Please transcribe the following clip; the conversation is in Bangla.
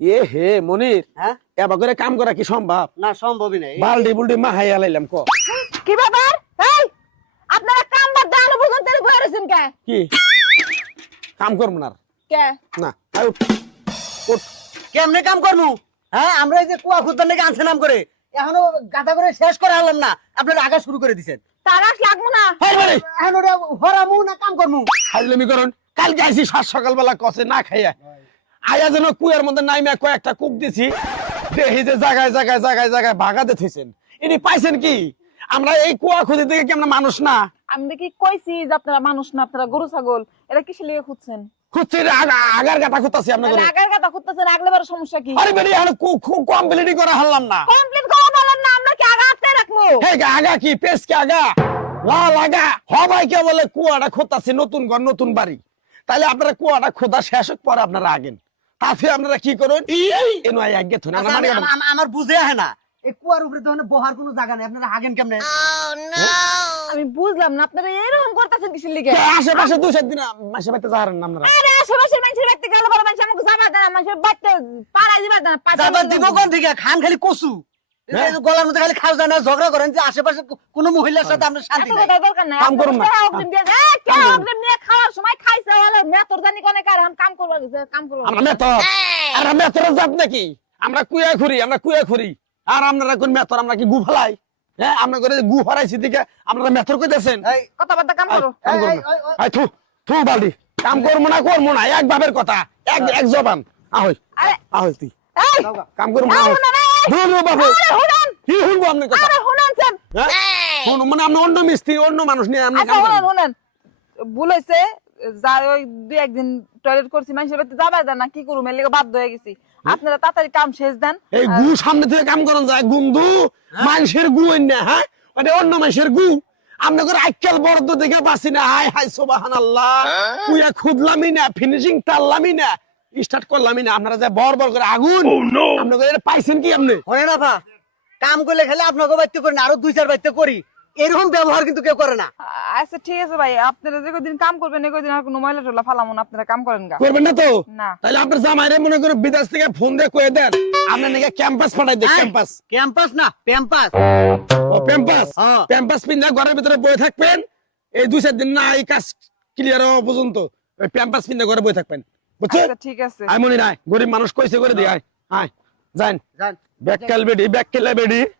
এ হে মনির হ্যাঁ? এবার করে কাম করা কি সম্ভব? না সম্ভবই নাই। বালডি বুলডি মাহাইয়া লাইলাম ক। কি ব্যাপার? এই আপনারা কাম বাদ দানো পর্যন্ত বয়ে রয়েছেন কে? কি? কাম করব না কে? না আয় উঠ উঠ। কেমনে কাম করমু? হ্যাঁ আমরা এই যে কুয়া খুদ্দার নাকি আনছে নাম করে এখনও গাদা করে শেষ করে আনলাম না। আপনারা আগা শুরু করে দিছেন। তারাস লাগবো না। হাই এখন হরামু না কাম করমু? করুন কালকে আইসি সাত সকালবেলা কষে না খাইয়া। আয়া যেন কুয়ার মধ্যে নাইমে কয়েকটা কূপ দিছি। দেখি যে জায়গায় জায়গায় জায়গায় জায়গায় ভাগাতে থইছেন ইনি পাইছেন কি? আমরা এই কুয়া খুঁজে দেখে কি আমরা মানুষ না? আমি দেখি কইছি যে আপনারা মানুষ না আপনারা গরু ছাগল। এটা কিসে লিয়ে খুঁজছেন? খুঁজছি আগার গাটা খুঁজতাছি তাহলে আগার কথা খুঁজতেছেন আগলে বারে সমস্যা কি? আরে বেরি এখন কমপ্লিটই করা হারলাম না। কমপ্লিট করা বলেন না আমরা কি আগা আটকে রাখব? হে আগা কি? পেস কি আগা? লাল আগা? সবাইকে বলে কুয়াটা খোঁতাছি নতুন ঘর নতুন বাড়ি। তাহলে আপনারা কুয়াটা খোদা শেষ পরে আপনারা আগেন তাতে আপনারা কি করুন? আচ্ছা, আমি- আম- আম- আমার বুঝে আহে না। এই কুয়ার উপরে তো বহার কোনো জায়গা নেই আপনারা হাগেন কেমনে? আমি বুঝলাম না আপনারা এরকম করতেছেন কিসের লিগে? আশেপাশে চার দিন মাসে বাড়িতে যাহারেন না আপনারা আরে আশেপাশের মানুষের বাড়িতে গেলে বড় মানুষ আমাকে যাবা দেন না মানুষের দিবা দেন না যাবার দিব কোন থেকে খান খালি যে হ্যাঁ? গলার মধ্যে খালি খাও যায় না ঝগড়া করেন যে আশেপাশে কোনো মহিলার সাথে আমরা শান্তি নাই। দরকার নাই। কাম করুন না। অগ্রিম দিয়ে দেন। এই, কে কাম করুন। অগ্রিম নিয়ে খাওয়ার সময় খাইছে বলে? মেতর জানি কোনে কাম আমরা মেথর। আর মেথর জাত নাকি? আমরা কুয়া খুরি আমরা কুয়া খুরি আর আপনারা কোন মেথর? আমরা কি গু ফেলাই? হ্যাঁ আমরা করে গু ফরাইছি দিকে আপনারা মেথর কইতেছেন? কথাবার্তা কাম করো। আই থু থু বালদি কাম করব না করব না এক ভাবের কথা। এক এক জবান। আহই আহই তুই। কাম করব না। ধুর বাবু কি শুনব আপনার কথা? আরে শুনুন স্যার। হ্যাঁ? শুনুন, মানে আপনি অন্য মিস্ত্রি অন্য মানুষ নিয়ে আপনি কাম করেন। ভুল হয়েছে যা ওই দুই একদিন টয়লেট করছি মানুষের বাড়িতে যাবার দেন না কি করুম এর লেগে বাধ্য হয়ে গেছি। আপনারা তাড়াতাড়ি কাম শেষ দেন। এই গু সামনে থেকে কাম করেন যায় গুন্দু। মানুষের গু না হ্যাঁ? মানে অন্য মানুষের গু। আপনি করে আইকাল বর্দ দেখে বাসি না হাই হাই সোবাহান আল্লাহ কুয়া খুদলামই না ফিনিশিং টাললামই না স্টার্ট করলামই না আপনারা যে বর বর করে আগুন। আপনি করে পাইছেন কি আপনি? হয় না ভা। কাম করলে খেলে আপনাকে বাড়িতে করি না আরও দুই চার বাড়িতে করি। এরকম ব্যবহার কিন্তু কেউ করে না। আচ্ছা ঠিক আছে ভাই আপনারা যে কদিন কাম করবেন এই কদিন আর কোনো ময়লা টলা ফালামো না আপনারা কাম করেন গা। করবেন না তো? না। তাহলে আপনার জামাইরে মনে করে বিদেশ থেকে ফোন দিয়ে কয়ে দেন আপনার নাকি ক্যাম্পাস পাঠাই দেন ক্যাম্পাস। ক্যাম্পাস না প্যাম্পাস। ও প্যাম্পাস? হ্যাঁ। প্যাম্পাস পিন্ধা ঘরের ভিতরে বয়ে থাকবেন এই দুই চার দিন না এই কাজ ক্লিয়ার হওয়া পর্যন্ত ওই প্যাম্পাস পিন্ধা ঘরে বয়ে থাকবেন বুঝছেন? আচ্ছা ঠিক আছে। আই মনি নাই গরিব মানুষ কইছে করে দি আয় আয়। যান। যান। ব্যাককেল বেডি ব্যাককেলে বেডি।